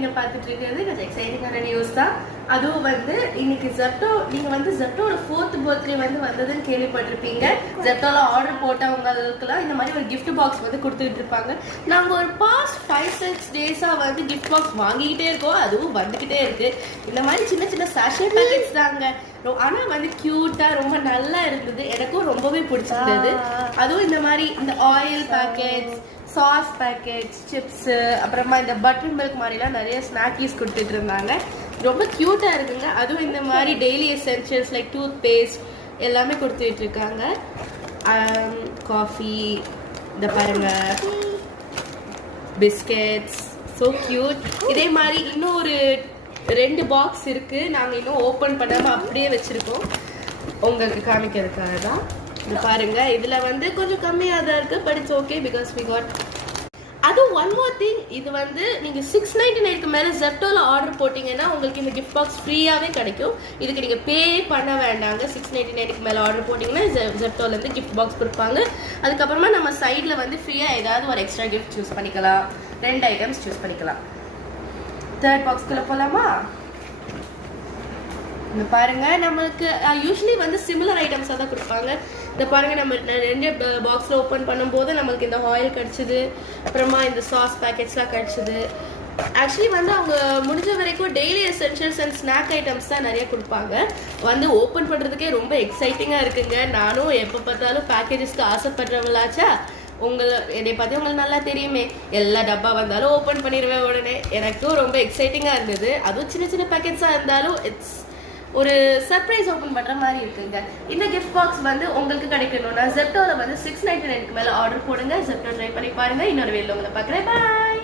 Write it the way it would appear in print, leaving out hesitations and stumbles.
நீங்க பாத்துட்டு இருக்கிறது கொஞ்சம் எக்ஸைட்டிங்கான நியூஸ் தான். அதுவும் வந்து இன்னைக்கு ஜெப்டோ நீங்க வந்து ஜெப்டோட 4th பர்த்டே வந்து வந்ததுன்னு கேள்விப்பட்டிருப்பீங்க. ஜெப்டோல ஆர்டர் போட்டவங்களுக்குலாம் இந்த மாதிரி ஒரு கிஃப்ட் பாக்ஸ் வந்து கொடுத்துட்டு இருப்பாங்க. நாங்க ஒரு பாஸ்ட் 5-6 டேஸா வந்து கிஃப்ட் பாக்ஸ் வாங்கிக்கிட்டே இருக்கோம், அதுவும் வந்துகிட்டே இருக்கு. இந்த மாதிரி சின்ன சின்ன சாஷே பேக்கெட்ஸ் தாங்க. ஆனா வந்து கியூட்டா ரொம்ப நல்லா இருந்தது, எனக்கும் ரொம்பவே பிடிச்சிருந்தது. அதுவும் இந்த மாதிரி இந்த oil packets, sauce packets, chips, அப்புறமா இந்த பட்டர் மில்க் மாதிரிலாம் நிறைய ஸ்நாக்கீஸ் கொடுத்துட்டு இருந்தாங்க. ரொம்ப கியூட்டா இருக்குங்க. அதுவும் இந்த மாதிரி daily essentials like toothpaste எல்லாமே கொடுத்துட்டு இருக்காங்க. காஃபி, இந்த பாருங்க, பிஸ்கெட்ஸ், ஸோ கியூட். இதே மாதிரி இன்னும் ஒரு 2 பாக்ஸ் இருக்கு, நாங்க இன்னும் ஓபன் பண்ணாம அப்படியே வச்சிருக்கோம் உங்களுக்கு காமிக்கிறதுக்காக தான். இது பாருங்க, இதுல வந்து கொஞ்சம் கம்மியா தான் இருக்கு, but it's okay because we got. அது ஒன் மோர் திங், இது வந்து நீங்க 699க்கு மேல ஜெப்டோல ஆர்டர் போட்டீங்கன்னா உங்களுக்கு இந்த கிஃப்ட் பாக்ஸ் ஃப்ரீயாவே கிடைக்கும். இதுக்கு நீங்க பே பண்ண வேண்டாங்க. 699க்கு மேல ஆர்டர் போட்டீங்கன்னா ஜெப்டோல இருந்து கிஃப்ட் பாக்ஸ் கொடுப்பாங்க. அதுக்கப்புறமா நம்ம சைட்ல வந்து ஃப்ரீயா ஏதாவது ஒரு எக்ஸ்ட்ரா கிஃப்ட் சூஸ் பண்ணிக்கலாம். 2 ஐட்டம்ஸ் சூஸ் பண்ணிக்கலாம். 3rd பாக்ஸ்க்குள்ள போலாமா? இந்த பாருங்க, நம்மளுக்கு யூஸ்வலி வந்து சிமிலர் ஐட்டம்ஸாக தான் கொடுப்பாங்க. இந்த பாருங்க, நம்ம 2 பாக்ஸில் ஓப்பன் பண்ணும்போது நம்மளுக்கு இந்த ஆயில் கிடச்சிது, அப்புறமா இந்த சாஸ் பேக்கெட்ஸ்லாம் கிடச்சிது. ஆக்சுவலி வந்து அவங்க முடிஞ்ச வரைக்கும் daily essentials and snack items தான் நிறைய கொடுப்பாங்க. வந்து ஓப்பன் பண்ணுறதுக்கே ரொம்ப எக்ஸைட்டிங்காக இருக்குங்க. நானும் எப்போ பார்த்தாலும் பேக்கேஜஸ்க்கு ஆசைப்படுறவங்களாச்சா, என்னை பற்றி உங்களுக்கு நல்லா தெரியுமே, எல்லா டப்பா வந்தாலும் ஓப்பன் பண்ணிடுவேன் உடனே. எனக்கும் ரொம்ப எக்ஸைட்டிங்காக இருந்தது. அதுவும் சின்ன சின்ன பேக்கெட்ஸாக இருந்தாலும் இட்ஸ் ஒரு சர்ப்ரைஸ் ஓப்பன் பண்ணுற மாதிரி இருக்குங்க. இந்த கிஃப்ட் பாக்ஸ் வந்து உங்களுக்கு கிடைக்கணும்னா ஜெப்டோவில் வந்து 699க்கு மேலே ஆர்டர் போடுங்க. ஜெப்டோ ட்ரை பண்ணி பாருங்க. இன்னொரு வேலை உங்களை பார்க்குறேன். பாய்.